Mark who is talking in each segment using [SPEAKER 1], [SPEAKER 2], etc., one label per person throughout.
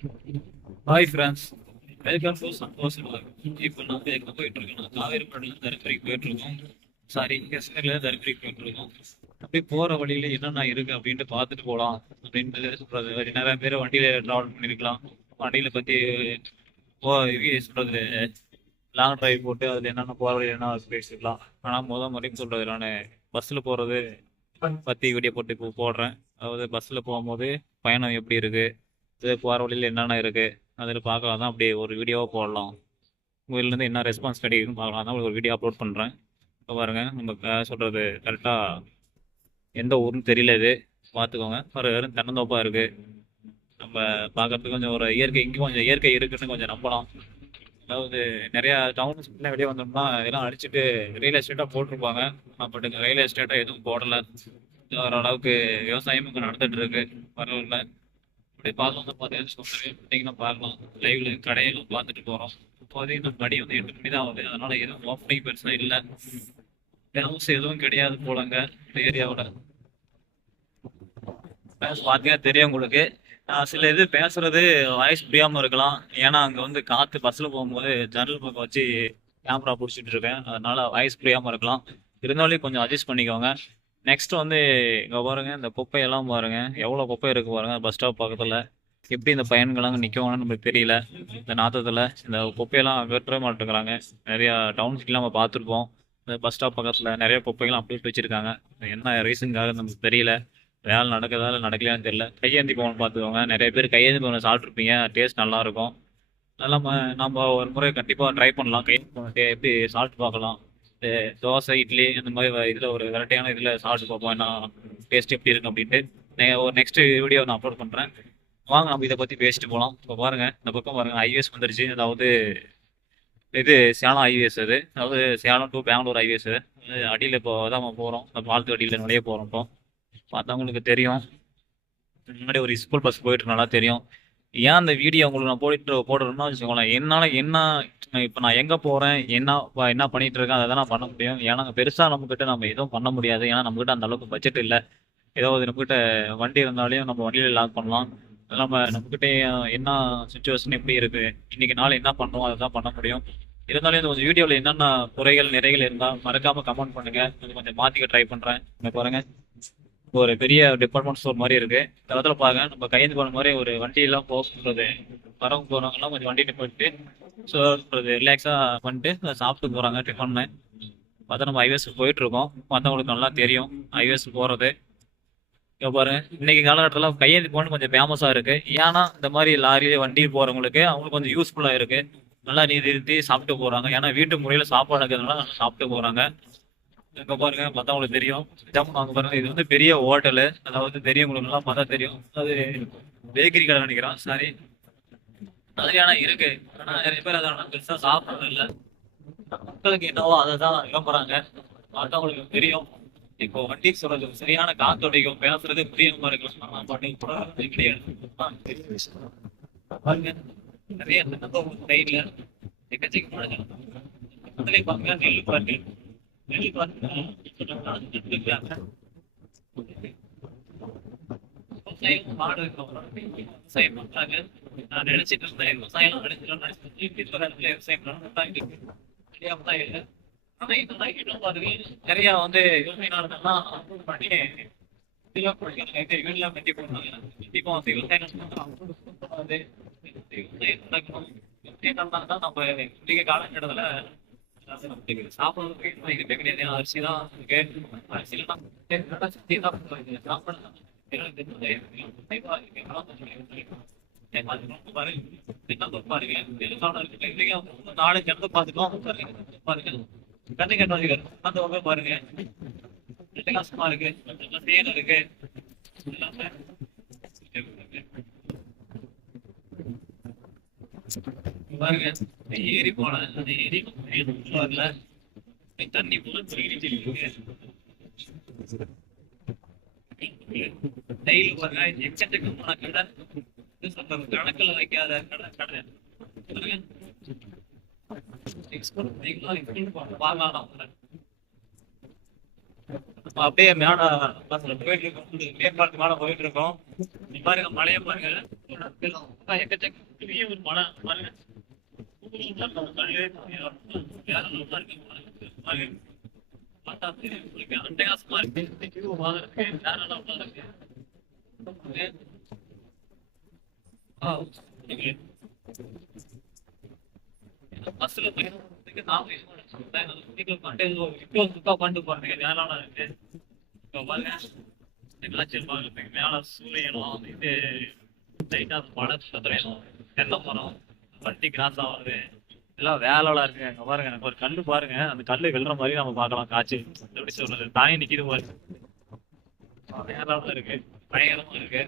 [SPEAKER 1] Hi friends welcome to Santhosh இப்போ நம்ம எங்கே போயிட்டு காவேரி காவேரிப்பட்டிலேருந்து தருமபுரிக்கு போயிட்டு இருக்கோம் சாரி கிருஷ்ணகிரில தருமபுரிக்கு போயிட்டு இருக்கோம் அப்படியே போற வழியில என்னென்ன இருக்கு அப்படின்ட்டு பார்த்துட்டு போகலாம் அப்படின்ட்டு சொல்றது நிறையா நிறைய பேர் வண்டியில ட்ராவல் பண்ணிருக்கலாம். வண்டியில பத்தி போ சொல்றது லாங் டிரைவ் போட்டு அதுல என்னென்ன போற வழியில என்ன பேசிக்கலாம் ஆனா முத முறையும் சொல்றது நான் பஸ்ல போறது பத்தி வீடியோ போட்டு இப்போ போடுறேன். அதாவது பஸ்ல போகும்போது பயணம் எப்படி இருக்கு? இது போகிற வழியில் என்னென்ன இருக்குது அதில் பார்க்கலாம் தான். அப்படியே ஒரு வீடியோவாக போடலாம். உங்கள்லேருந்து என்ன ரெஸ்பான்ஸ் கிடைக்குதுன்னு பார்க்கலாம் தான். ஒரு வீடியோ அப்லோட் பண்ணுறேன் இப்போ பாருங்கள் நம்ம சொல்கிறது கரெக்டாக எந்த ஊருன்னு தெரியல இது. பார்த்துக்கோங்க. ஒரு வெறும் தென்னந்தோப்பாக இருக்குது நம்ம பார்க்கறதுக்கு கொஞ்சம் ஒரு இயற்கை இங்கே கொஞ்சம் இயற்கை இருக்குன்னு கொஞ்சம் நம்பலாம். அதாவது நிறையா டவுன்ஸ் வெளியே வந்தோம்னா இதெல்லாம் அடிச்சுட்டு ரியல் எஸ்டேட்டாக போட்டிருப்பாங்க. பட் இங்கே ரியல் எஸ்டேட்டாக எதுவும் போடலை. ஓரளவுக்கு விவசாயமும் இங்கே நடந்துகிட்டு இருக்கு. பரவாயில்ல. அப்படி பார்க்கலாம் பார்த்தீங்கன்னா சொல்லவே பார்த்தீங்கன்னா பார்க்கலாம் லைவ்ல கடையெல்லாம் பார்த்துட்டு போகிறோம் இப்போதைக்கு நம்ம மணி வந்து எட்டு மணி தான் ஆகுது. அதனால எதுவும் ஓப்பனிங் பெருசாக இல்லை. ஹவுஸ் எதுவும் கிடையாது போலங்க இந்த ஏரியாவோட. பார்த்தீங்கன்னா தெரியும் உங்களுக்கு. சில இது பேசுறது வாய்ஸ் புரியாமல் இருக்கலாம். ஏன்னா அங்க வந்து காத்து பஸ்ல போகும்போது ஜன்னல் பக்கம் வச்சு கேமரா பிடிச்சிட்டு இருக்கேன். அதனால வாய்ஸ் புரியாமல் இருக்கலாம். இருந்தாலும் கொஞ்சம் அட்ஜஸ்ட் பண்ணிக்கோங்க. நெக்ஸ்ட் வந்து இங்கே பாருங்க இந்த குப்பையெல்லாம் பாருங்கள் பாருங்க குப்பை இருக்கு பாருங்க பஸ் ஸ்டாப் பக்கத்தில். எப்படி இந்த பையன்கள்லாம் நிற்கணும்னு நமக்கு தெரியல. இந்த நாத்தத்தில் இந்த குப்பையெல்லாம் அகற்றவே மாட்டேங்கிறாங்க. நிறையா டவுன் டவுன்ஸ்லாம் நம்ம பார்த்துருப்போம். இந்த பஸ் ஸ்டாப் பக்கத்தில் நிறைய குப்பைகள்லாம் அப்படியே வச்சுருக்காங்க. என்ன ரீசனுக்காக நமக்கு தெரியல. வேலை நடக்குதா இல்லை நடக்கலையான்னு தெரியல. கையேந்தி போகணும் பார்த்துக்கோங்க. நிறைய பேர் கையேந்தி போகணும் சாப்பிட்ருப்பீங்க. டேஸ்ட் நல்லா இருக்கும் அதெல்லாம் நம்ம ஒரு முறை கண்டிப்பாக ட்ரை பண்ணலாம். கையேந்தி எப்படி சாப்பிட்டு பார்க்கலாம். இந்த தோசை இட்லி இந்த மாதிரி இதில் ஒரு வெரைட்டியான இதில் சாப்பிட்டு பார்ப்போம். என்ன டேஸ்ட் எப்படி இருக்கு அப்படின்ட்டு. ஒரு நெக்ஸ்ட் வீடியோ நான் அப்லோட் பண்ணுறேன் வாங்க நம்ம இதை பற்றி பேசிட்டு போகலாம் இப்போ பாருங்கள் இந்த பக்கம் பாருங்கள் ஐவிஎஸ் வந்துருச்சு. அதாவது இது சேலம் ஐவிஎஸ் அது. அதாவது சேலம் டு பெங்களூர் ஹைவேஸ் அடியில் இப்போ தான் நம்ம போகிறோம் இந்த பாலத்து அடியில் நுழைய போகிறோம் இப்போ. பார்த்தவங்களுக்கு தெரியும். முன்னாடி ஒரு ஸ்கூல் பஸ் போயிட்டு நல்லா தெரியும். ஏன் அந்த வீடியோ உங்களுக்கு நான் போட்டு போடுறேன்னா வச்சுக்கோங்களேன். என்னால் என்ன இப்போ நான் எங்கே போகிறேன் என்ன இப்போ என்ன பண்ணிட்டு இருக்கேன் அதை தான் நான் பண்ண முடியும். ஏன்னா பெருசாக நம்மக்கிட்ட நம்ம எதுவும் பண்ண முடியாது. ஏன்னா நம்மக்கிட்ட அந்த அளவுக்கு பட்ஜெட் இல்லை. ஏதோ நம்மக்கிட்ட வண்டி இருந்தாலையும் நம்ம வண்டியில் லாக் பண்ணலாம். நம்ம நம்மக்கிட்ட என்ன சுச்சுவேஷன் எப்படி இருக்குது இன்றைக்கி நாள் என்ன பண்ணுறோம் அதை தான் பண்ண முடியும். இருந்தாலும் இந்த கொஞ்சம் வீடியோவில் என்னென்ன குறைகள் நிறைகள் இருந்தால் மறக்காமல் கமெண்ட் பண்ணுங்கள் கொஞ்சம் கொஞ்சம் மாற்றிக்க ட்ரை பண்ணுறேன் பாருங்கள் ஒரு பெரிய டிபார்ட்மெண்ட் ஸ்டோர் மாதிரி இருக்கு. இந்த இடத்துல பாருங்க நம்ம கையெழுத்து போன மாதிரி ஒரு வண்டியெல்லாம் சொல்றது. வரவங்க போறவங்கலாம் கொஞ்சம் வண்டி போயிட்டு ஸோ சொல்றது ரிலாக்ஸாக பண்ணிட்டு சாப்பிட்டு போகிறாங்க டிஃபன் பார்த்தா நம்ம ஹைவேஸ் போயிட்டு இருக்கோம். மற்றவங்களுக்கு நல்லா தெரியும் ஹைவேஸ் போகிறது இப்போ பாருங்க இன்னைக்கு காலகட்டத்தில் கையெழுத்து போன கொஞ்சம் ஃபேமஸாக இருக்கு. ஏன்னா இந்த மாதிரி லாரி வண்டி போகிறவங்களுக்கு அவங்களுக்கு கொஞ்சம் யூஸ்ஃபுல்லாக இருக்கு. நல்லா நீதி நிறுத்தி சாப்பிட்டு போகிறாங்க ஏன்னா வீட்டு முறையில் சாப்பாடு இருக்கிறதுனால சாப்பிட்டு போகிறாங்க இங்க பாருங்க பார்த்தா உங்களுக்கு தெரியும். ஜம் அங்க பாருங்க இது வந்து பெரிய ஹோட்டலு அதாவது பெரியவங்களுக்கு எல்லாம் பார்த்தா தெரியும். அது பேக்கரி கடை நினைக்கிறோம் சாரி அதுல இருக்கு. ஆனா நிறைய பேர் அதை பெருசா சாப்பிடறது இல்ல. மக்களுக்கு என்னவோ அதை தான் விளம்புறாங்க மற்றவங்களுக்கு தெரியும். இப்போ வண்டி சொல்றது சரியான காத்தோடையும் பேசுறது பிரியமா இருக்கலாம் நான் பண்ணி கூட கிடையாது பாருங்க நிறைய சைட்ல எக்கச்சக்கமான ஜனம். அதுலயும் பாருங்க நெல் பாருங்க நெல் பாருங்க விவசாயம் மாடு விவசாயம் பண்றாங்க நான் நினைச்சிட்டு இருந்தேன் விவசாயம் நினைச்சிட்டு விவசாயம் தெரியாம தான் இல்லை ஆனா இதெல்லாம் இன்னும் பாருங்க நிறைய வந்து விவசாய நாடுகள்லாம் பண்ணி இதெல்லாம் கொடுக்குறாங்க. இது வீடுலாம் கட்டி போடுறாங்க இப்போ வந்து வந்து விவசாயம் நடக்கணும் விவசாயம் நம்ம இன்றைய காலகட்டத்துல சாப்பிடுறதுக்கு அரிசி தான் இருக்கு தான் சக்தி தான் சாப்பிடலாம் நாலு பாருங்க கண்ணு கண்ணு அந்த வகை பாருங்க கஷ்டமா இருக்கு தேன் இருக்கு எல்லாமே பாருங்க. ஏரி போன அந்த ஏரி வரல தண்ணி போல டெய்லி பாருங்க எக்கச்சக்கமான கடை இது கணக்குல வைக்காத கடை கடை அப்படியே மேல பஸ்ல போயிட்டு இருக்கோம். மேற்பாட்டு மேல போயிட்டு இருக்கோம். பாருங்க மழைய பாருங்க எக்கச்சக்க பெரிய பாருங்க பஸ்ல போய் நாம உட்காந்து பாருங்க வேளாண் இருக்கு இப்ப பாருங்க எல்லாச்சும் பாருங்க மேல சூரியனும் இது லைட்டா தென்னை மரம் வண்டி கிராஸ் ஆகுது எல்லாம் வேலைலாம் இருக்கு. அங்க பாருங்க எனக்கு ஒரு கல்லு பாருங்க. அந்த கல்லு வெல்ற மாதிரி நம்ம பார்க்கலாம். காட்சி. எப்படி சொல்றது? தாய் நிக்கிது பாருங்க வேலைலாம் இருக்கு. பயங்கரமா இருக்கு.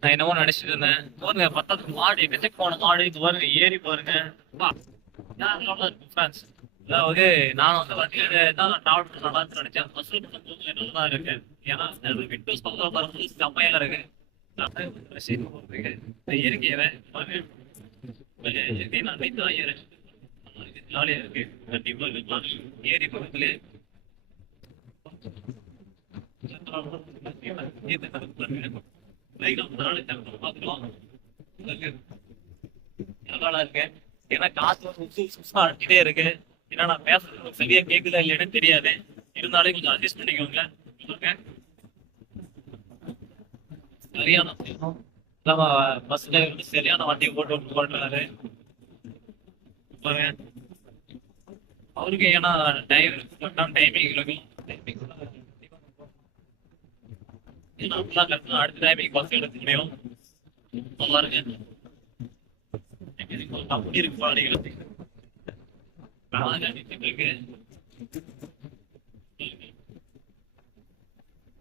[SPEAKER 1] நான் என்னமோ நினைச்சிட்டு இருந்தேன். பாருங்க பத்தாத்துக்கு மாடு எக்கச்சக்க போன மாடு இது பாருங்க ஏறி பாருங்க. டிஃபரன்ஸ் அதாவது நான் அந்த வண்டியில தான் டிராவல் பண்ண நல்லா நினைச்சேன். பஸ்ல நல்லா இருக்கு. ஏன்னா விண்டோஸ் பக்கம் பாருங்க செம்மையா இருக்கு. நான் போறதுக்கு இயற்கையை நான் வைத்து தான் ஏறேன் ஜாலியா இருக்கு நல்லா இருக்கு ஏன்னா காசு வந்து இருக்கு ஏன்னா நான் பேசுறது சரியா கேக்குதா இல்லையான்னு தெரியாது இருந்தாலும் கொஞ்சம் அட்ஜஸ்ட் பண்ணிக்கோங்க சரியான நம்ம பஸ்ல வந்து சரியான வண்டி போட்டு ஓட்டு ஓட்டுறாரு அவருக்கு ஏன்னா டைம் டைமிங் இருக்கும் டைமிங் அடுத்த டைமிங் பஸ் எடுக்க முடியும். நல்லா இருக்கு அப்படி இருக்கு பாடிகள் இருக்கு.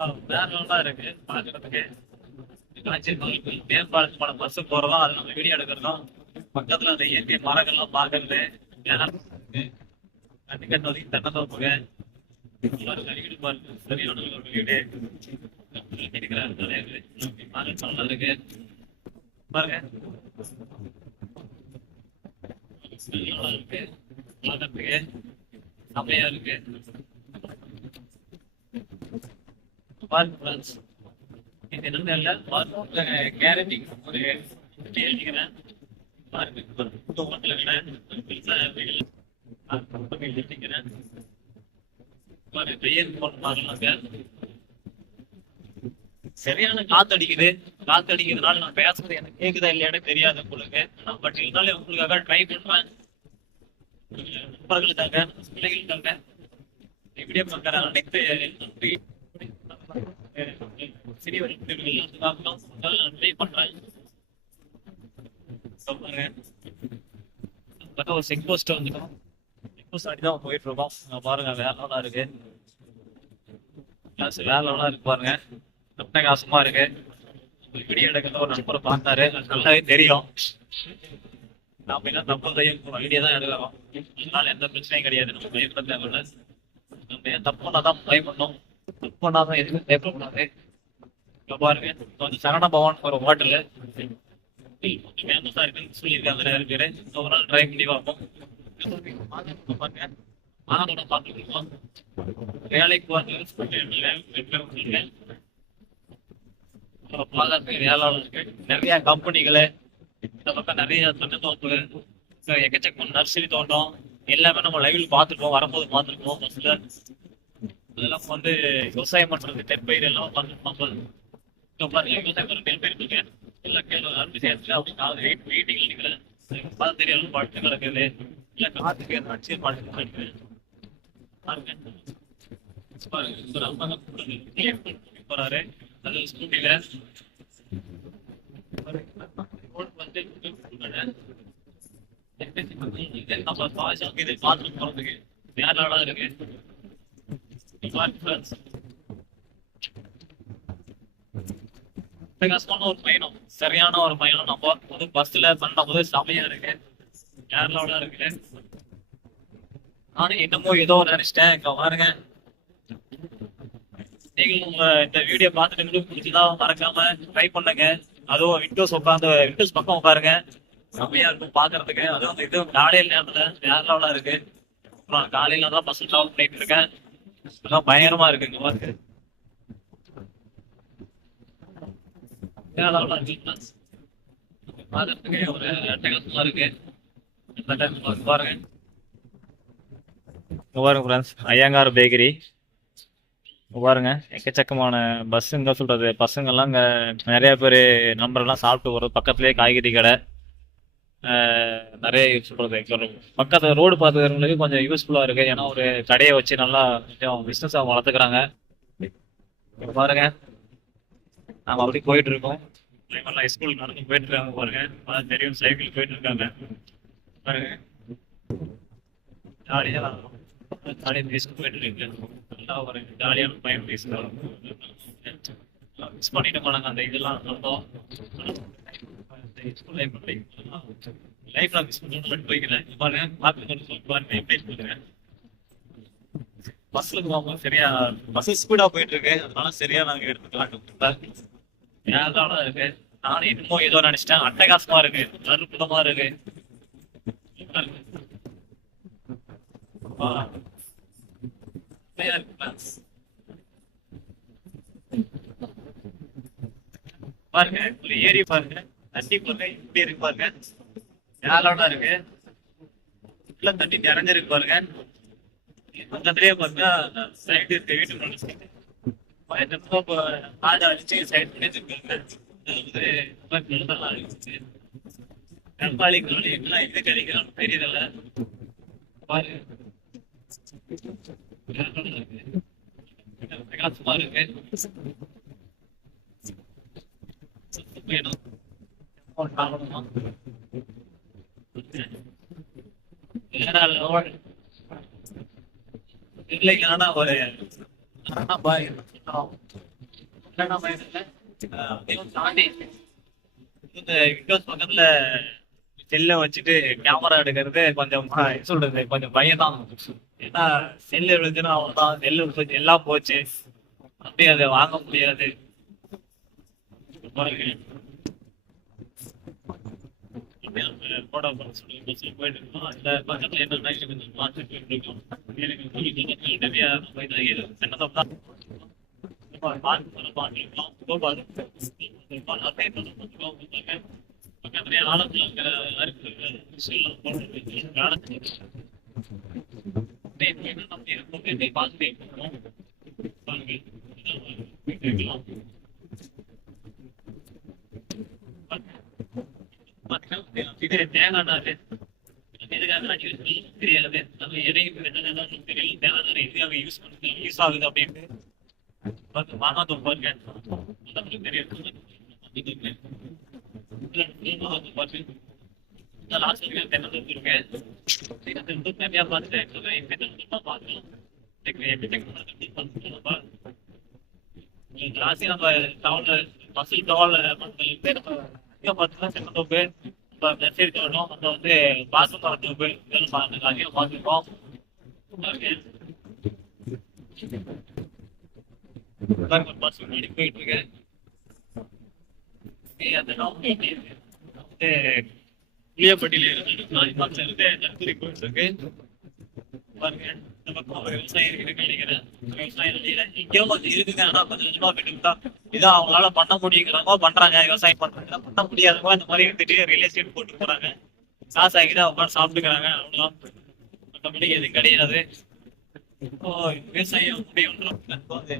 [SPEAKER 1] வேற நல்லா இருக்கு. பாக்குறதுக்கு மேம்பாலத்து பஸ் போறதும் அது நம்ம வீடியோ எடுக்கிறதும் பக்கத்துல அந்த இயற்கை மரங்கள்லாம் பாக்குறது கண்ணுக்கட்டி தென்னந்தோப்புங்க சரியான ஒரு வீடு இருக்கு. பாருங்க இருக்கு. இருக்கு. பாருங்க ஃப்ரெண்ட்ஸ் இது என்னன்னு இல்ல பாருங்க கேரண்டி ஒரு எழுதிக்கிறேன் பாருங்க. டொமேட்டோ எழுதிக்கிறேன் பாருங்க பெயர் போட்டு பாருங்க. சரியான காத்தடிக்குது காத்தடிக்கிறதுனால நான் பேசுறது எனக்கு கேக்குதா இல்லையானு தெரியாது உங்களுக்கு பட் இருந்தாலும் உங்களுக்காக ட்ரை பண்ணுவேன். நண்பர்களுக்காக பிள்ளைகளுக்காக இப்படியே பார்க்கிற அனைத்து சிறிய ட்ரை பண்றேன் பாருங்க ஒரு செக் போஸ்ட் வந்துட்டோம் செக் போஸ்ட் அடிதான் போயிட்டு இருக்கோம் அங்க பாருங்க வேலைலாம் இருக்கு வேலைலாம் இருக்கு பாருங்க அட்டகாசமா இருக்கு ஒரு வீடியோ எடுக்கிறத ஒரு நண்பரை பார்த்தாரு நல்லாவே தெரியும் நாம என்ன தப்பு செய்யும் ஐடியா தான் எடுக்கிறோம் அதனால எந்த பிரச்சனையும் கிடையாது நம்ம பயப்பட தேவையில்ல நம்ம தப்பு பண்ணாதான் பயப்படணும் தப்பு தான் எதுவும் பயப்படக்கூடாது இப்ப பாருங்க. கொஞ்சம் சரண பவன் ஒரு ஹோட்டலு. ஃபேமஸா இருக்குன்னு சொல்லியிருக்காங்க நிறைய பேரு ஒரு நாள் ட்ரை பண்ணி பார்ப்போம் பாருங்க மாதோட பார்த்துருக்கோம் வேலைக்கு வந்து பாதுகாப்பு வேளாளருக்கு நிறைய கம்பெனிகள் இந்த பக்கம் நிறைய தென்னந்தோப்பு எக்கச்சக்கம் நர்சரி தோட்டம். எல்லாமே நம்ம லைவ்ல பார்த்துருக்கோம் வரும்போது பார்த்துருக்கோம் பஸ்ல அதெல்லாம் வந்து விவசாயம் பண்றது நெற்பயிர் எல்லாம் பார்த்து மக்கள் இப்போ பாருங்க விவசாயம் பண்ற நெற்பயிர் இருக்கு எல்லாம் கேள்வி அறுப்பு செய்யறது அப்படி காது வெயிட் வெயிட்டிங் அடிக்கல பார்த்து தெரியாம படுத்து கிடக்குது இல்ல காத்துக்கு அடிச்சு படுத்து கிடக்குது பாருங்க பாருங்க ஒரு அம்மா தான் கூப்பிடுது. clean பண்ணிட்டு போறாரு அது ஸ்கூட்டில நம்ம பாஷா இது பாத்ரூம் போறதுக்கு நேரம் இருக்கு கஷ்டமான ஒரு பயணம் சரியான ஒரு பயணம். நம்ம புது பஸ்ல பண்ணும்போது செமையா இருக்கு. கேரளாவோட இருக்கு. நானும் என்னமோ ஏதோ நினைச்சிட்டேன். இங்க பாருங்க. நீங்களும் உங்க இந்த வீடியோ பார்த்துட்டு உங்களுக்கு பிடிச்சதா மறக்காம ட்ரை பண்ணுங்க. அதுவும் விண்டோஸ் உட்காந்து விண்டோஸ் பக்கம் உட்காருங்க. செம்மையா இருக்கும் பாக்குறதுக்கு அதுவும் இது காலையில் நேரத்துல கேரளாவில இருக்கு. அப்புறம் காலையில தான் பஸ் டிராவல் பண்ணிட்டு இருக்கேன். பயங்கரமா இருக்கு இங்க பாருங்க. ஒரு இருக்கு. பாருங்க பாருங்க ஃப்ரெண்ட்ஸ் ஐயங்கார் பேக்கரி பாருங்க. எக்கச்சக்கமான பஸ்ஸுங்க சொல்றது. பசங்கள்லாம் இங்க நிறைய பேர் நம்பரெல்லாம் சாப்பிட்டு வரும் பக்கத்துலேயே காய்கறி கடை. நிறைய யூஸ் ஒரு பக்கத்து ரோடு பார்த்துக்கிறவங்களுக்கு கொஞ்சம் யூஸ்ஃபுல்லாக இருக்குது ஏன்னா ஒரு கடையை வச்சு நல்லா கொஞ்சம் பிஸ்னஸாக அவங்க வளர்த்துக்கிறாங்க பாருங்க. நம்ம அப்படி போயிட்டு இருக்கோம் பிள்ளைங்கெல்லாம் ஸ்கூல் நடந்து போயிட்டு இருக்காங்க பாருங்க. அதான் தெரியும் சைக்கிள் போயிட்டு இருக்காங்க பாருங்க ஜாலியாக ஜாலியாக பேசிட்டு போயிட்டு இருக்கு நல்லா ஒரு ஜாலியான பையன் பேசுகிறோம் மிஸ் பண்ணிட்டு போனாங்க. அந்த இதெல்லாம் நடந்தோம் லைஃப்ல மிஸ் பண்ணணும்னு போய்க்கிறேன் பாருங்க பார்த்து பாருங்க எப்படி இருக்குங்க பஸ்ல போகும்போது சரியா பஸ் ஸ்பீடா போயிட்டு இருக்கு அதனால சரியா நாங்க எடுத்துக்கலாம். ஏதாவது இருக்கு. நானும் இன்னமும் ஏதோ நினைச்சிட்டேன். அட்டகாசமா இருக்கு. அற்புதமா இருக்கு. இருக்கு plans. பாருங்க ஒரு ஏரி பாருங்க. தண்ணி பாருங்க இப்படி இருக்கு பாருங்க. ஏழோட இருக்கு. உள்ள தண்ணி நிறைஞ்சிருக்கு பாருங்க. பக்கத்துலயே பாருங்க. சைடு இருக்கு. வீட்டு என்னமோ இப்போ சைடு பண்ணி வச்சிருக்காங்க வந்து இருந்துச்சு. கண்பாளி எல்லாம் தெரியல. பாரு. பிரகாசமா இருக்கு வேணும் ஒரு வேற ஒரு ஆனா பாய் தாண்டி இந்த விண்டோஸ் பக்கத்துல செல்ல வச்சுட்டு கேமரா எடுக்கிறது கொஞ்சம் சொல்றது கொஞ்சம் பயம் தான் ஏன்னா செல்லு இருந்துச்சுன்னா அவ்வளவுதான். செல்லு போச்சு எல்லாம் போச்சு. அப்படியே அதை வாங்க முடியாது. போயிட்டு இருக்கோம். பாருங்க அப்படியே நம்ம போட போற சொல்லி பஸ்ல போயிட்டு இருக்கோம் அந்த பக்கத்துல என்ன நினைச்சு கொஞ்சம் பார்த்து யூஸ் பண்ணுறது யூஸ் ஆகுது பக்கத்துல நிறைய போய் தான் சின்னதாக தான் பக்கத்துலயே ஆழத்துல இருக்கிற அறுப்பு விஷயம் போட்டு இது தேங்காய் நாரு எதுக்காக நான் யூஸ் பண்ணி தெரியாது நம்ம எதையும் தெரியல தேங்காய் நார் எதுக்காக யூஸ் பண்ணி யூஸ் ஆகுது அப்படின்ட்டு பார்த்து மாங்காய் தோல் பாருங்க நமக்கு தெரியும் பார்த்து லாஸ்ட் வீக் தென்னந்தோப்பு இருக்கு தென்னந்தோப்பு நிறையா பார்த்துட்டேன் தென்னந்தோப்பு பார்க்கலாம் ஜாஸ்தி நம்ம டவுன்ல பஸ் டவுன்ல இங்க பார்த்தீங்கன்னா தென்னந்தோப்பு இப்போ மெசேஜ் தோட்டம் அங்க வந்து பாசம் தோப்பு இதெல்லாம் பாருங்க அதிகம் பார்த்துருக்கோம் பஸ் முன்னாடி போயிட்டு இருக்கேன் புளியப்பட்டியில இருந்து போயிட்டு இருக்கு பாருங்க விவசாயம் இருக்குன்னு நினைக்கிறேன் விவசாயம் இங்கேயும் கொஞ்சம் இருக்குங்க ஆனா கொஞ்சம் கொஞ்சமா போயிட்டு இதான் அவங்களால பண்ண முடியுங்கிறவங்க பண்றாங்க விவசாயம் பண்றாங்க பண்ண முடியாதவங்க இந்த மாதிரி இருந்துட்டு ரியல் எஸ்டேட் போட்டு போறாங்க காசு ஆகிட்டு அவங்க சாப்பிட்டுக்கிறாங்க அவ்வளவுதான் மற்றபடி எதுவும் கிடையாது இப்போ விவசாயம் அப்படி ஒன்றும் வந்து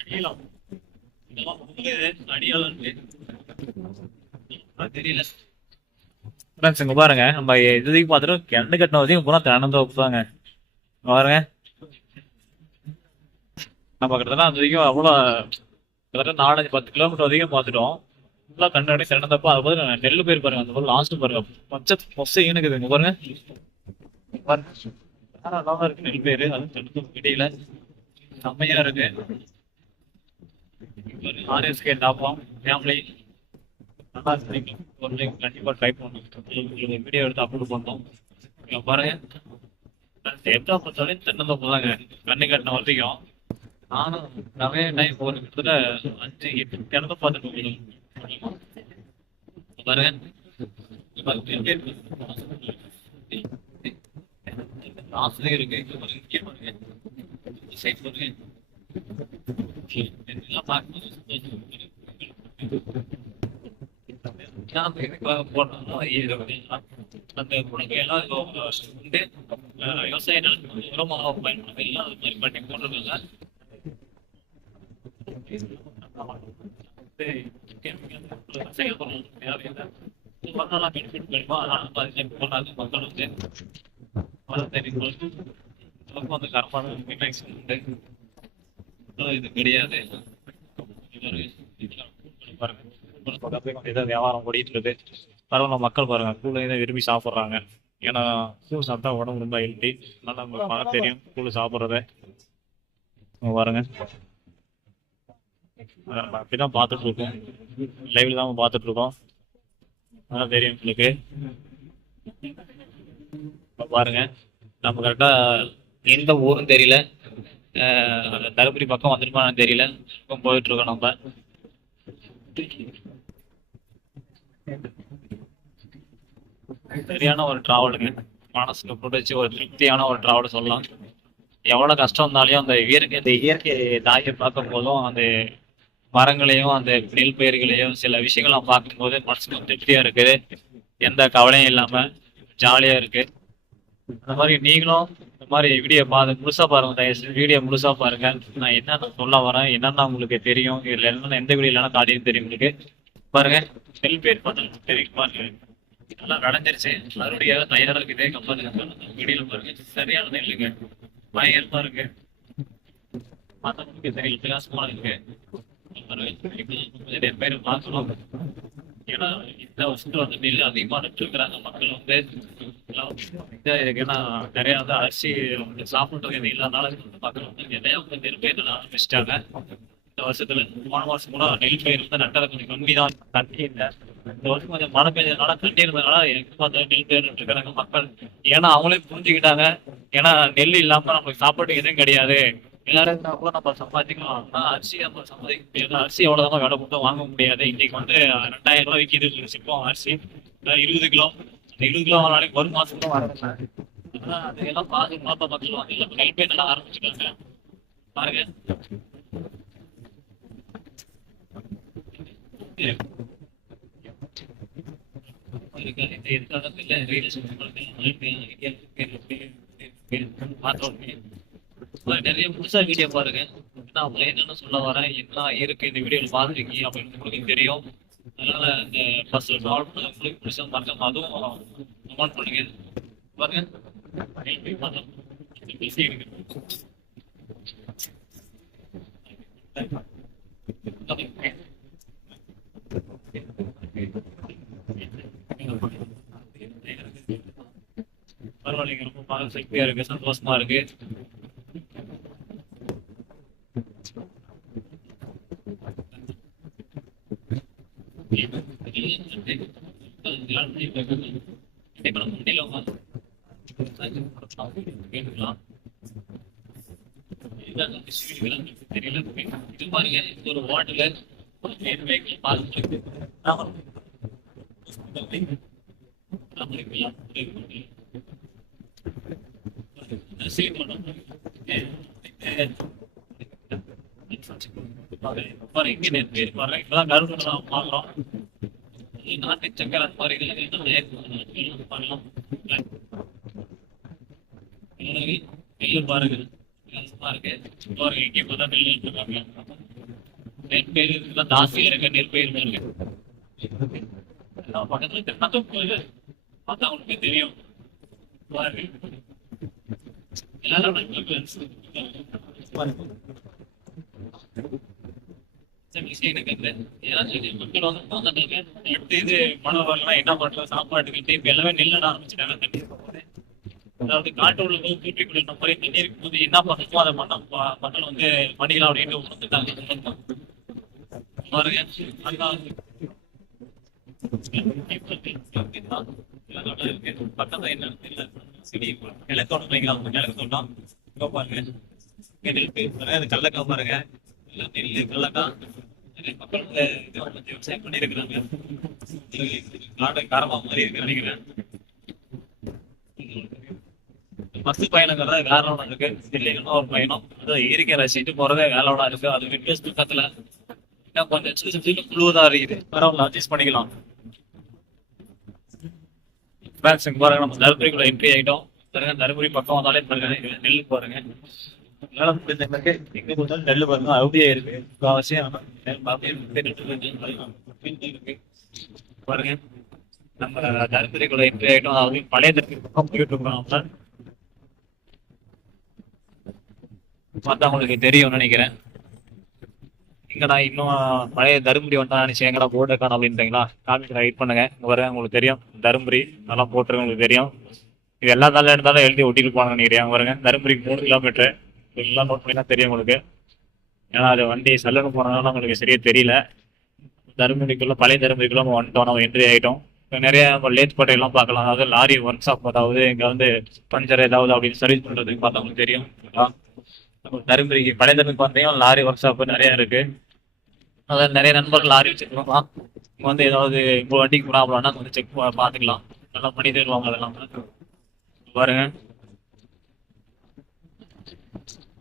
[SPEAKER 1] அடியலாம் இதெல்லாம் உங்களுக்கு தெரியல ஃப்ரெண்ட்ஸ் இங்க பாருங்க. நம்ம இதுக்கு பார்த்துட்டு கிணறு கட்டின வரைக்கும் போனா திறந்து தாங்க பாருங்க. நம்ம கிட்டத்தட்ட அந்த வரைக்கும் அவ்வளோ கிட்டத்தட்ட நாலஞ்சு பத்து கிலோமீட்டர் வரைக்கும் பார்த்துட்டோம். ஃபுல்லாக கண்ணாடி திறந்தப்போ அது பார்த்து நெல் பேர் பாருங்க அந்த போல லாஸ்ட் பாருங்க. பச்சை மொசை இருக்குது பாருங்க. பாருங்க வேற இருக்கு நெல் பேரு. அது தடுத்து இடையில செம்மையா இருக்கு. ஆர்எஸ்கே டாப்பம் ஃபேமிலி நல்லா இருக்கு. ஒரு கண்டிப்பா ட்ரை பண்ணுவோம் வீடியோ எடுத்து அப்லோட் பண்ணோம். பாருங்க. எவ்வளோ பார்த்தாலும் தென்னந்தோப்பு தாங்க கண்ணு கட்டின வரைக்கும். நானும் நிறைய டைம் ஒரு கிட்டத்தட்ட அஞ்சு எட்டு கிணத்த பார்த்துட்டு பாருங்க இருக்கு? வந்து விவசாய நிலத்துக்கு உரமாக பயன்படுத்த எல்லாம் அது மாதிரி பண்ணி போடுறதில்ல இது கிடையாது ஏதோ வியாபாரம் ஓடிட்டு இருக்கு பரவாயில்ல மக்கள் பாருங்க. கூழ் இதை விரும்பி சாப்பிட்றாங்க ஏன்னா கூழ் சாப்பிட்டா உடம்பு ரொம்ப ஹெல்த்தி நல்லா உங்களுக்கு பார்க்க தெரியும் கூழ் சாப்பிட்றத பாருங்க அப்படிதான் பார்த்துட்டு இருக்கோம் லைவ்ல தான் பார்த்துட்டு இருக்கோம் அதான் தெரியும் உங்களுக்கு பாருங்க நம்ம கரெக்டா எந்த ஊரும் தெரியல. தருமபுரி பக்கம் வந்துருமான்னு தெரியல. போயிட்டு இருக்கோம் நம்ம. சரியான ஒரு டிராவலுங்க மனசுக்கு பிடிச்சி ஒரு திருப்தியான ஒரு டிராவல் சொல்லலாம். எவ்வளவு கஷ்டம் இருந்தாலும் அந்த இயற்கை இந்த இயற்கை தாயை பார்க்கும் போதும் அந்த மரங்களையும் அந்த நெல் பயிர்களையும் சில விஷயங்கள்லாம் பார்க்கும்போது மனசுக்கு திருப்தியா இருக்குது. எந்த கவலையும் இல்லாம ஜாலியா இருக்கு. அந்த மாதிரி நீங்களும் இந்த மாதிரி வீடியோ பார்த்து முழுசா பாருங்க தயவுசெய்து வீடியோ முழுசா பாருங்க. நான் என்னென்ன சொல்ல வரேன் என்னென்ன உங்களுக்கு தெரியும் இதுல என்னென்ன எந்த வீடியோ இல்லைன்னா காட்டியும் தெரியும் உங்களுக்கு? பாருங்க நெல் பயிர் பார்த்தா தெரியும்? பாருங்க நல்லா விளைஞ்சிருச்சு. மறுபடியாக தயாராக இருக்குது கம்பெனி வீடியோல பாருங்க சரியானது இல்லைங்க பயம் இருக்கு. மற்றவங்களுக்கு தெரியல வித்தியாசமா இருக்கு. நிறைய பேர் பார்க்கணும் ஏன்னா இந்த வருஷத்துல வந்து நெல் அதிகமா நட்டு மக்கள் வந்து எல்லாம் இதா இருக்கு ஏன்னா நிறைய வந்து அரிசி வந்து சாப்பிடுறது இது இல்லாதனால மக்கள் வந்து நிறைய வந்து நெல் பயிர் ஆரம்பிச்சிட்டாங்க இந்த வருஷத்துல போன வருஷம் கூட நெல் பயிர் வந்து நட்டதை கொஞ்சம் கம்மி தான் தண்ணி இல்லை இந்த வருஷம் கொஞ்சம் மழை பெஞ்சதுனால தண்ணி இருந்ததுனால எனக்கு பார்த்து நெல் பயிர் நட்டு இருக்கிறாங்க மக்கள் ஏன்னா அவங்களே புரிஞ்சுக்கிட்டாங்க. ஏன்னா நெல் இல்லாம நமக்கு சாப்பாடு எதுவும் கிடையாது. எல்லாரும் இருந்தா கூட நம்ம சம்பாதிக்கலாம் அரிசி நம்ம சம்பாதிக்க முடியாது அரிசி எவ்வளவுதான் விலை போட்டு வாங்க முடியாது இன்னைக்கு வந்து ரெண்டாயிரம் ரூபாய் விற்கிது சிப்பம் அரிசி இருபது கிலோ இருபது கிலோ நாளைக்கு ஒரு மாசம் தான் வரல அதனால அதையெல்லாம் பார்த்து மாப்பா மக்கள் வந்து எல்லாம் நெல் பயிர் நட பாருங்க இருக்கு. நிறைய புதுசா வீடியோ பாருங்க. நான் அப்புறம் என்னென்ன சொல்ல வரேன் என்ன இருக்கு இந்த வீடியோல பாத்துருக்கீங்க அப்படின்னு உங்களுக்கு தெரியும். அதனால இந்த ஃபர்ஸ்ட் ட்ராவல் பண்ண உங்களுக்கு பிடிச்ச மறக்காம அதுவும் uh, கமெண்ட் பண்ணுங்க. பாருங்க. கேள்வி இருக்கு. பரவாயில்லைங்க. ரொம்ப பார்க்க சக்தியா இருக்கு சந்தோஷமா இருக்கு. இது பாருங்க ஒரு வாட்டர்ல பார்த்து பாரு இங்க பேர் பாரு இப்பதான் நாட்டு சக்கரை மாதிரி இதெல்லாம் பண்ணலாம் நெல் பாருங்க இருக்கு நெல் இருக்க நெற்பயிர் பக்கத்துல பார்த்தா அவனுக்கு தெரியும் எல்லாரும் எனக்கு மக்கள் வந்து பார்த்துட்டாங்க. இது மாணவர்கள்லாம் என்ன பண்றது சாப்பாட்டுக்கு இப்ப எல்லாமே நெல்லிட ஆரம்பிச்சிட்டாங்க அதாவது காட்டு உள்ள தூக்கி கூட்டி குடிக்கிற மாதிரி தண்ணீர் போது என்ன பண்ணணுமோ அதை மண்ணம் மக்கள் வந்து பண்ணிக்கலாம் அப்படின்னு உணர்ந்துட்டாங்க. பாருங்க. பக்கத்துல என்ன இல்ல செடி கிழக்கோட்டம் வைக்கலாம் தோட்டம் பாருங்க இங்க பாருங்க நெல் மக்கள் விவசாயம் பண்ணியிருக்கிறாங்க நாடு காரமா மாதிரி இருக்கு நினைக்கிறேன் பஸ் பயணங்கிறத வேற ஒன்று இருக்கு இல்லைன்னா ஒரு பயணம். அது இயற்கை ரசிட்டு போறதே வேலை ஒன்றா இருக்கு. அது விண்டோஸ் பக்கத்துல கொஞ்சம் சின்ன சின்ன குழுவதா இருக்குது. பரவாயில்ல அட்ஜஸ்ட் பண்ணிக்கலாம். பேக்ஸுக்கு பாருங்க நம்ம தருமபுரிக்குள்ள என்ட்ரி ஆயிட்டோம். பாருங்க தருமபுரி பக்கம் வந்தாலே பாருங்க நெல் பாருங்க. எங்க பார்த்தாலும் நெல் பாருங்க அப்படியே இருக்கு. அவசியம் இருக்கு. பாருங்க. நம்ம தருமபுரிக்குள்ள என்ட்ரி ஆயிட்டோம். அதாவது பழைய தருமபுரி பக்கம் போயிட்டு இருக்கோம் நம்ம பார்த்தா உங்களுக்கு தெரியும்னு நினைக்கிறேன். எங்கடா இன்னும் பழைய தருமபுரி வந்தா நினைச்சு எங்கடா போர்டு காணும் அப்படின்றீங்களா? காமிக்கிற வெயிட் பண்ணுங்க. இங்க வர உங்களுக்கு தெரியும். தருமபுரி அதெல்லாம் போட்டிருக்கு உங்களுக்கு தெரியும். இது எல்லா நாளில் இருந்தாலும் எழுதி ஒட்டிட்டு போனாங்க நினைக்கிறேன். வருங்க தருமபுரிக்கு மூணு கிலோமீட்டர் எல்லாம் நோட் பண்ணி தான் தெரியும் உங்களுக்கு. ஏன்னா அது வண்டி சல்லுன்னு போனதுனால உங்களுக்கு சரியா தெரியல. தருமபுரிக்குள்ளே பழைய தருமபுரிக்குள்ள நம்ம வந்துட்டோம். நம்ம என்ட்ரி ஆகிட்டோம் நிறைய நம்ம லேத் பட்டையெல்லாம் பார்க்கலாம். அதாவது லாரி ஒர்க் ஷாப் அதாவது இங்க வந்து பஞ்சர் ஏதாவது அப்படின்னு சர்வீஸ் பண்ணுறதுக்கு பார்த்தா உங்களுக்கு தெரியும். நம்ம தருமபுரிக்கு பழைய தருமபுரி பார்த்தீங்கன்னா லாரி ஒர்க் ஷாப் நிறையா இருக்கு. அதாவது நிறைய நண்பர்கள் லாரி வச்சிருக்கோம். இங்க வந்து ஏதாவது இப்போ வண்டிக்கு ப்ராப்ளம்னா கொஞ்சம் செக் பார்த்துக்கலாம். நல்லா பண்ணி தருவாங்க அதெல்லாம். பாருங்க.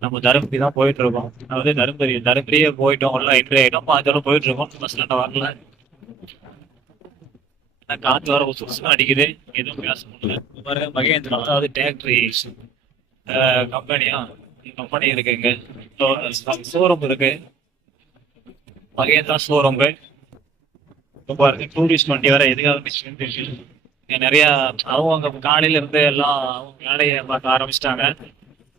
[SPEAKER 1] நம்ம தருமபுரி தான் போயிட்டு இருக்கோம். அதாவது தருமபுரி தருமபுரியே போயிட்டோம். எல்லாம் என்ட்ரி ஆகிட்டோம் பாஞ்சோட போயிட்டு இருக்கோம். பஸ்ல வரல. காற்று காத்து வர சுசு அடிக்குது. எதுவும் பேச முடியல. பாருங்க மகேந்திரா அதாவது டேக்டரி கம்பெனியா கம்பெனி இருக்கு இங்க ஷோரூம் இருக்கு. மகேந்திரா ஷோரூம் பாருங்க டூரிஸ்ட் வண்டி வர எதுக்காக நிறைய அவங்க அங்க காலையில இருந்து எல்லாம் அவங்க வேலையை பார்க்க ஆரம்பிச்சிட்டாங்க.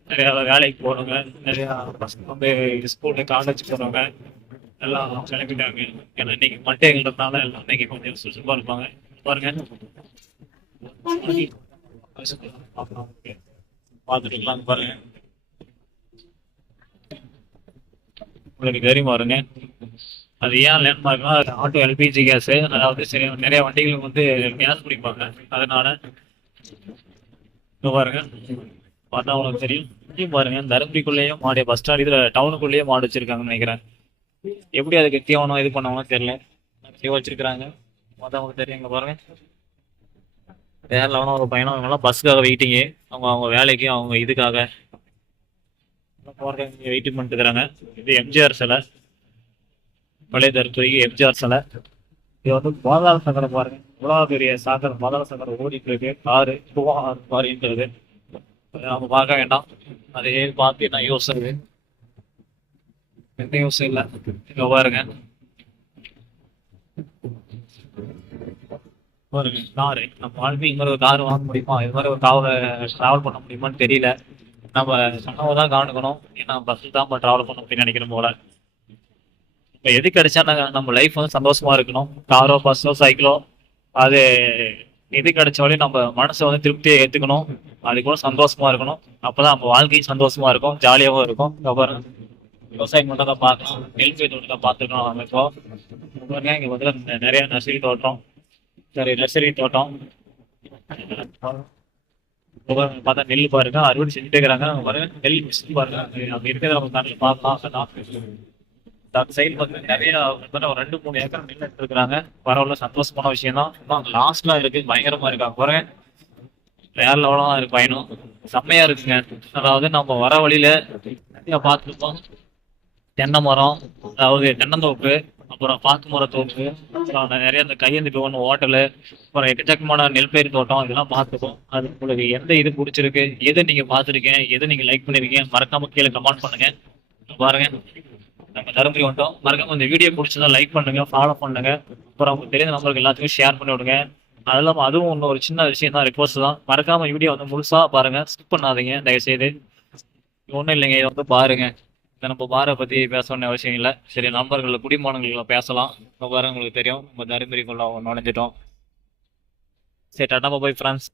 [SPEAKER 1] நிறைய வேலைக்கு போறவங்க நிறைய பசங்க வந்து ஸ்கூலு காலேஜ் போறவங்க எல்லாம் கிளம்பிட்டாங்க. ஏன்னா இன்னைக்கு மண்டேங்கிறதுனால எல்லாம் இன்னைக்கு கொஞ்சம் சுறுசுறுப்பா இருப்பாங்க. பாருங்க. பார்த்துட்டு பாருங்க. உங்களுக்கு தெரியுமா பாருங்க அது ஏன் லேண்ட்மார்க்னா ஆட்டோ எல்பிஜி கேஸ் அதாவது சரி நிறைய வண்டிகளுக்கு வந்து கேஸ் பிடிப்பாங்க அதனால இப்போ பாருங்க. பார்த்தா உங்களுக்கு தெரியும். இங்கேயும் பாருங்க. தருமபுரிக்குள்ளேயும் மாடு பஸ் ஸ்டாண்ட் இதுல டவுனுக்குள்ளேயே மாடு வச்சிருக்காங்கன்னு நினைக்கிறேன். எப்படி அதுக்கு தீவனம் இது பண்ணாங்களோ தெரியல. தீவ வச்சிருக்கிறாங்க. பார்த்தா உங்களுக்கு தெரியும். இங்கே பாருங்க. வேற லெவனாக ஒரு பையனும் அவங்களாம் பஸ்ஸுக்காக வெயிட்டிங்கு அவங்க அவங்க வேலைக்கு அவங்க இதுக்காக போகிறதுக்கு வெயிட்டிங் பண்ணிட்டு இருக்கிறாங்க. இது எம்ஜிஆர் சிலை. பழைய தருத்துறைக்கு எம்ஜிஆர் சிலை. இது வந்து பாதாள சங்கரம் பாருங்க. இவ்வளோ பெரிய சாகரம் பாதாள சங்கரம் ஓடிட்டு இருக்கு. காரு மாதிரின்றது நம்ம பார்க்க வேண்டாம். அதையே பார்த்து என்ன யோசிச்சு எந்த யோசனை இல்லை. இங்க பாருங்க. பாருங்க காரு. நம்ம வாழ்க்கை இது மாதிரி ஒரு கார் வாங்க முடியுமா? இது மாதிரி ஒரு காவலை ட்ராவல் பண்ண முடியுமான்னு தெரியல. நம்ம சொன்னவங்க தான் கவனிக்கணும். ஏன்னா பஸ்ஸில் தான் நம்ம ட்ராவல் பண்ணணும் அப்படின்னு நினைக்கிறோம் போல. இப்போ எது கிடைச்சா நாங்கள் நம்ம லைஃப் வந்து சந்தோஷமா இருக்கணும். காரோ பஸ்ஸோ சைக்கிளோ அது எது கிடைச்சாலும் நம்ம மனசை வந்து திருப்தியை ஏற்றுக்கணும் அது கூட சந்தோஷமா இருக்கணும். அப்பதான் நம்ம வாழ்க்கையும் சந்தோஷமா இருக்கும். ஜாலியாகவும் இருக்கும். அப்புறம் விவசாயம் மட்டும் தான் பார்க்கணும். நெல் தோட்டத்தை பார்த்துருக்கணும் நம்ம இப்போ. பாருங்க இங்க வந்து நிறைய நர்சரி தோட்டம். சரி நர்சரி தோட்டம். பார்த்தா நெல் பாருங்க அறுவடை செஞ்சுட்டே இருக்கிறாங்க அங்க பாருங்க நெல் மிஷின் பாருங்க. அங்க- இருக்கிறத நம்ம கண்ணில் பார்க்கலாம் அந்த சைடு பார்த்தீங்கன்னா நிறைய ஒரு ரெண்டு மூணு ஏக்கர் நெல் எடுத்துருக்காங்க பரவாயில்ல சந்தோஷமான விஷயம் தான் லாஸ்ட்லாம் இருக்கு பயங்கரமா இருக்காங்க பாருங்க வேற லெவலாம் இருக்கு பயணம். செம்மையா இருக்குங்க. அதாவது நம்ம வர வழியில நிறைய பார்த்துருப்போம். தென்னை மரம் அதாவது தென்னந்தோப்பு அப்புறம் பாக்குமர தோப்பு அப்புறம் நிறைய இந்த கையேந்தி ஒன்று ஹோட்டலு அப்புறம் எக்கச்சக்கமான நெல்பயிர் தோட்டம் இதெல்லாம் பார்த்துப்போம் அது உங்களுக்கு எந்த இது பிடிச்சிருக்கு? எது நீங்க பார்த்துருக்கீங்க எது நீங்க லைக் பண்ணிருக்கீங்க? மறக்காம கீழே கமெண்ட் பண்ணுங்க. பாருங்க. நம்ம தருமபுரி வந்துட்டோம். மறக்காம இந்த வீடியோ பிடிச்சதா லைக் பண்ணுங்க ஃபாலோ பண்ணுங்க. அப்புறம் உங்களுக்கு தெரிஞ்ச நம்பருக்கு எல்லாத்துக்கும் ஷேர் பண்ணி விடுங்க. அது இல்லாமல் அதுவும் ஒன்று ஒரு சின்ன விஷயம் தான் ரிக்வஸ்ட் தான். மறக்காம வீடியோ வந்து முழுசா பாருங்க. ஸ்கிப் பண்ணாதீங்க. தயவுசெய்து. ஒன்றும் இல்லைங்க இதை வந்து பாருங்க. நம்ம பாரை பற்றி பேச வேண்டிய அவசியம் இல்லை. சரி நண்பர்கள் குடிமானங்களில் பேசலாம். நம்ம பாருங்க உங்களுக்கு தெரியும். நம்ம தருமபுரிக்குள்ள நுழைஞ்சிட்டோம். சரி டாட்டா போய் ஃப்ரெண்ட்ஸ்